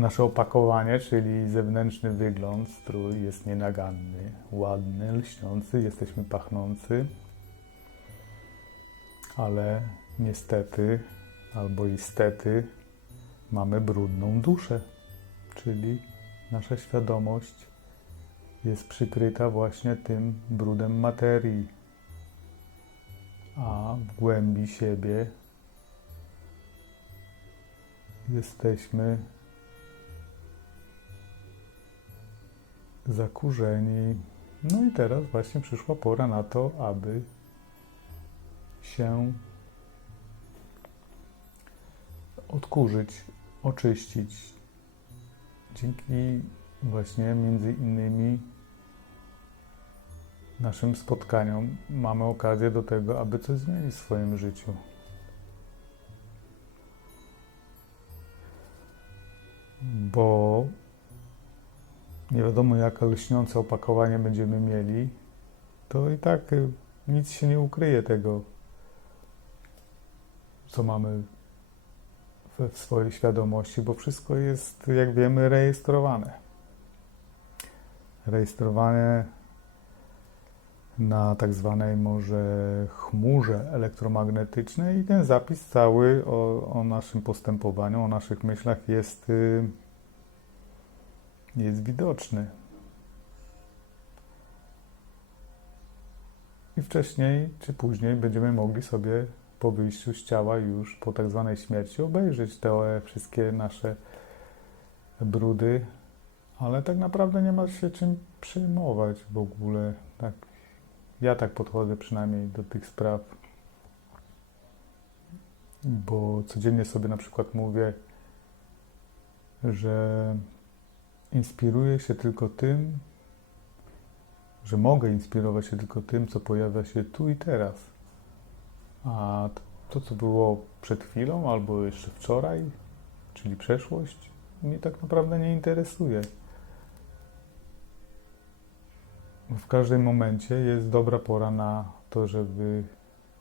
nasze opakowanie, czyli zewnętrzny wygląd, strój jest nienaganny, ładny, lśniący, jesteśmy pachnący, ale niestety albo istety mamy brudną duszę, czyli nasza świadomość jest przykryta właśnie tym brudem materii, a w głębi siebie jesteśmy zakurzeni. No i teraz właśnie przyszła pora na to, aby się odkurzyć, oczyścić. Dzięki właśnie między innymi naszym spotkaniom mamy okazję do tego, aby coś zmienić w swoim życiu. Bo nie wiadomo jak lśniące opakowanie będziemy mieli, to i tak y, nic się nie ukryje tego, co mamy w swojej świadomości, bo wszystko jest, jak wiemy, rejestrowane. Rejestrowane na tak zwanej może chmurze elektromagnetycznej i ten zapis cały o, o naszym postępowaniu, o naszych myślach jest, y, jest widoczny. I wcześniej czy później będziemy mogli sobie po wyjściu z ciała już po tak zwanej śmierci obejrzeć te wszystkie nasze brudy, ale tak naprawdę nie ma się czym przejmować w ogóle. Tak, ja tak podchodzę przynajmniej do tych spraw, bo codziennie sobie na przykład mówię, że inspiruję się tylko tym, że mogę inspirować się tylko tym, co pojawia się tu i teraz. A to, co było przed chwilą albo jeszcze wczoraj, czyli przeszłość, mnie tak naprawdę nie interesuje. W każdym momencie jest dobra pora na to, żeby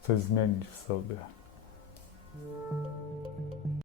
coś zmienić w sobie.